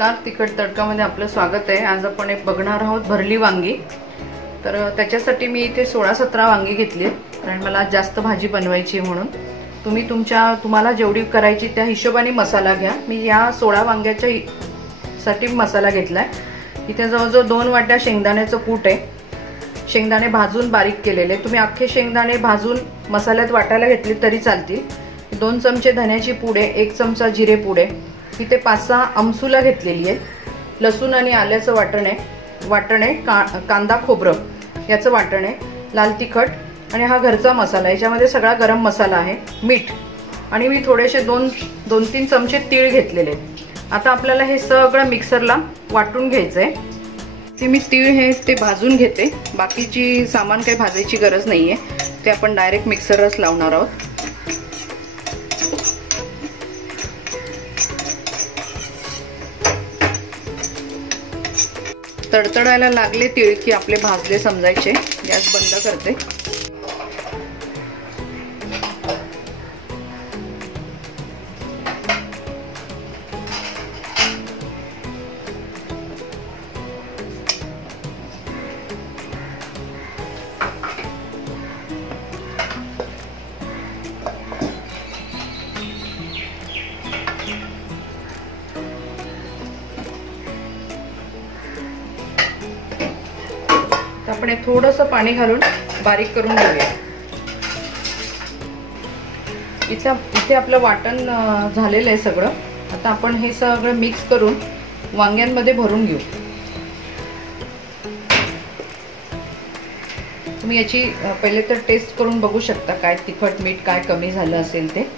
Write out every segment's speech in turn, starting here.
नमस्कार, तिखट तडकामध्ये आपलं स्वागत आहे। आज आपण एक बघणार आहोत भरली वांगी। तर त्याच्यासाठी मी इथे 16-17 वांगी घेतली, कारण मला जास्त भाजी बनवायची म्हणून। तुम्हाला जेवढी करायची त्या हिशोबाने मसाला घ्या। मी या 16 वांग्याच्या साठी मसाला घेतलाय। इथे जवळजवळ 2 वाट्या शेंगदाण्याचं कूट आहे। शेंगदाणे भाजून बारीक केलेले, तुम्ही अख्खे शेंगदाणे भाजून मसाल्यात वाटायला घेतले तरी चालतील। 2 चमचे धन्याची पूड आहे, 1 चमचा जिरे पूड आहे। इथे 5-6 आमसुला घेतलेली आहे। लसूण आणि आल्याचं वाटण आहे, कांदा खोबरं याचं वाटण आहे, लाल तिखट आणि हा घरचा मसाला। याच्यामध्ये सगळा गरम मसाला आहे, मीठ आणि मी थोडेसे 2-3 चमचे तीळ घेतलेले। आता आपल्याला हे सगळं मिक्सरला वाटून घ्यायचंय। ते मी तीळ हे ते भाजून घेते, बाकीची सामान काही भाजायची गरज नाहीये, ते आपण डायरेक्ट मिक्सरलाच लावणार आहोत। तडतडायला लागले तीळ की आपले भाजले समजायचे। गॅस बंद करते। आपण थोडंसं पाणी घालून बारीक करून घेऊया। इथे आपलं वाटण झालेलं आहे सगळं। आता आपण हे सगळं मिक्स करून वांग्यांमध्ये भरून घेऊ। तुम्ही याची पहिले तर टेस्ट करून बघू शकता, काय तिखट मीठ काय कमी झालं असेल ते।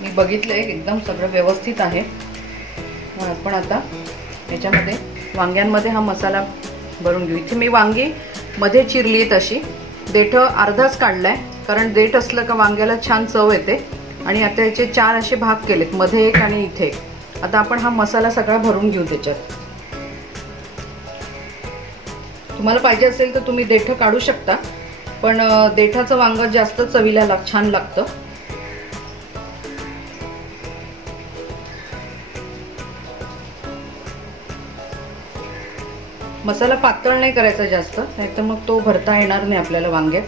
मी बघितलंय, एकदम सगळं व्यवस्थित आहे। आपण आता याच्यामध्ये वांग्यांमध्ये हा मसाला भरून घेऊ। इथे मी वांगी मध्ये चिरली तशी, देठ अर्धाच काढलाय, कारण देठ असलं का वांग्याला छान चव येते। आणि आता याचे 4 असे भाग केलेत, मध्ये एक आणि इथे। आता आपण हा मसाला सगळा भरून घेऊ त्याच्यात। तुम्हाला पाहिजे असेल तर तुम्ही देठ काढू शकता, पण देठाचं वांग जास्त चवीला छान लागतं। मसाला पातळ नाही करायचा जास्त, नाहीतर मग तो भरता येणार नाही आपल्याला वांग्यात।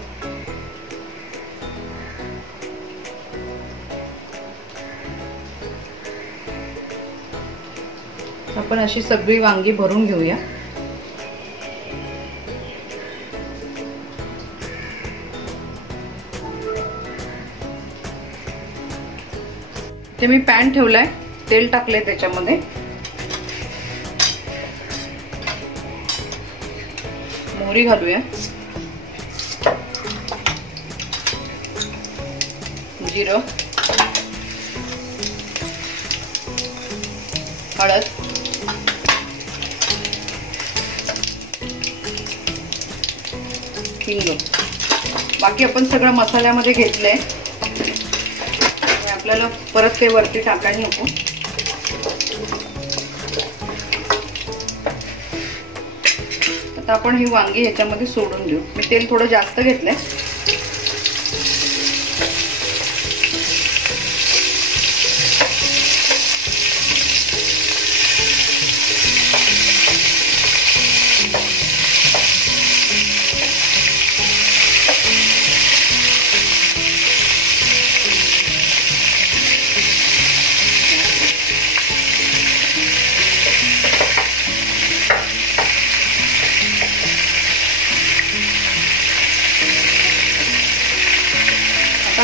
आपण अशी सगळी वांगी भरून घेऊया। ते मी पॅन ठेवलाय, तेल टाकलंय त्याच्यामध्ये। मोहरी घालूया, जिरं, हळद, हिंग। बाकी आपण सगळं मसाल्यामध्ये घेतलंय, आपल्याला परत ते वरती टाकायला नको। आता आपण ही वांगी ह्याच्यामध्ये सोडून देऊ। मी तेल थोडं जास्त घेतलंय।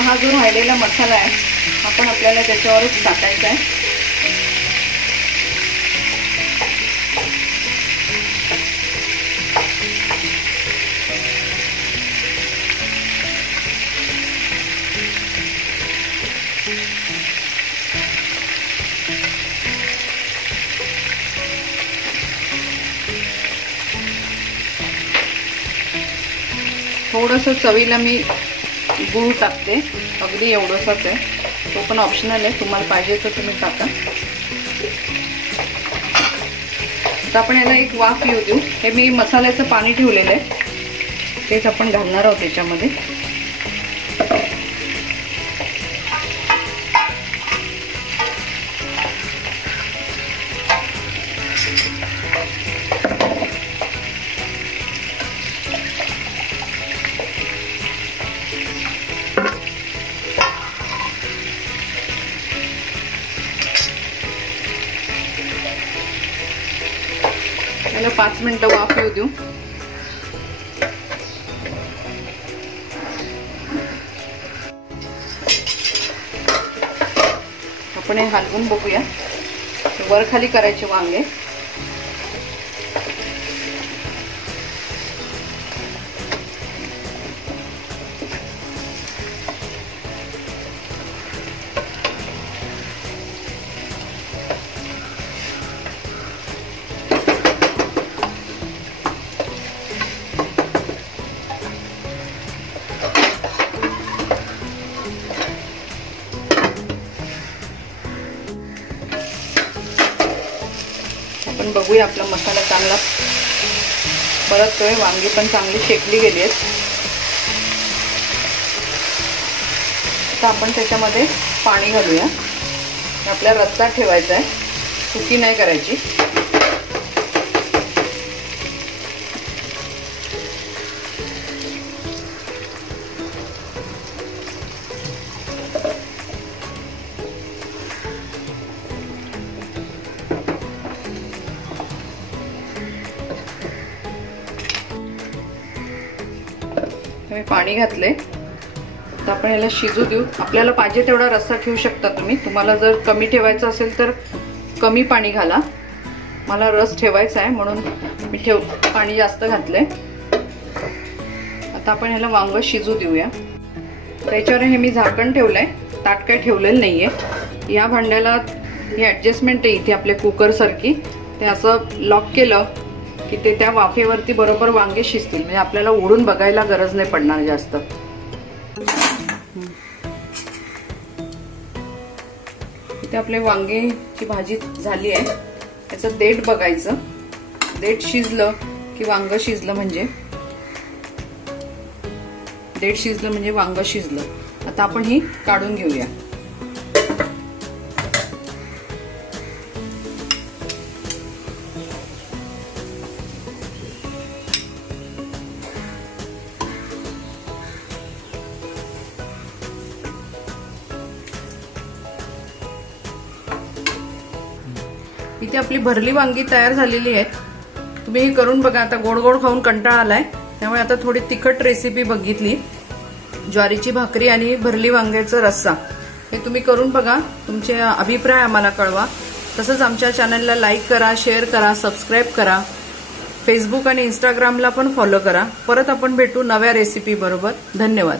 हा जो राहिलेला मसाला आहे आपण आपल्याला त्याच्यावरच टाकायचा आहे। थोडंसं चवीला मी गूळ टाकते, अगदी एवढंसच आहे, तो पण ऑप्शनल आहे, तुम्हाला पाहिजे तर तुम्ही टाका। आता आपण याला एक वाफ येऊ देऊ। हे मी मसाल्याचं पाणी ठेवलेलं आहे, तेच आपण घालणार आहोत त्याच्यामध्ये। 5 मिनिटं वाफ येऊ देऊ. आपण हे हलवून बघूया. वर खाली करायचे वांगे. आपण बघूया आपला मसाला चांगला परततोय. वांगी पण चांगली शेकली गेली आहेत. आता आपण त्याच्यामध्ये पाणी घालूया. आपल्या रस्सा ठेवायचा आहे, सुकी नाही करायची. मी पाणी घातले. तर आपण याला शिजू देऊ. आपल्याला पाहिजे तेवढा रस्सा ठेवू शकता तुम्ही. तुम्हाला जर कमी ठेवायचं असेल तर कमी पाणी घाला. मला रस ठेवायचा आहे म्हणून मी पाणी जास्त घातले. आता आपण ह्याला वांग शिजू देऊया. त्याच्यावर हे मी झाकण ठेवलंय, ताट काय ठेवलेलं नाहीये. या भांड्याला ही ॲडजस्टमेंट आहे इथे आपल्या कुकर सारखी. ते असं लॉक केलं की ते त्या वाफेवरती बरोबर वांगे शिजतील. म्हणजे आपल्याला ओढून बघायला गरज नाही पडणार जास्त. इथे आपले वांगेची भाजी झाली आहे. त्याचं देठ बघायचं. देठ शिजलं की वांग शिजलं म्हणजे देठ शिजलं म्हणजे वांग शिजलं. आता आपण ही काढून घेऊया. इथे आपली भरली वांगी तयार झालेली आहेत. तुम्ही हे करून बघा. आता गोड गोड खाऊन कंटाळा आलाय त्यामुळे आता थोडी तिखट रेसिपी बघितली. ज्वारीची भाकरी आणि भरली वांग्याचा रस्सा हे तुम्ही करून बघा. तुमचे अभिप्राय आम्हाला कळवा. तसंच आमच्या चॅनलला लाईक करा, शेअर करा, सबस्क्राईब करा. फेसबुक आणि इंस्टाग्रामला पण फॉलो करा. परत आपण भेटू नव्या रेसिपी बरोबर. धन्यवाद.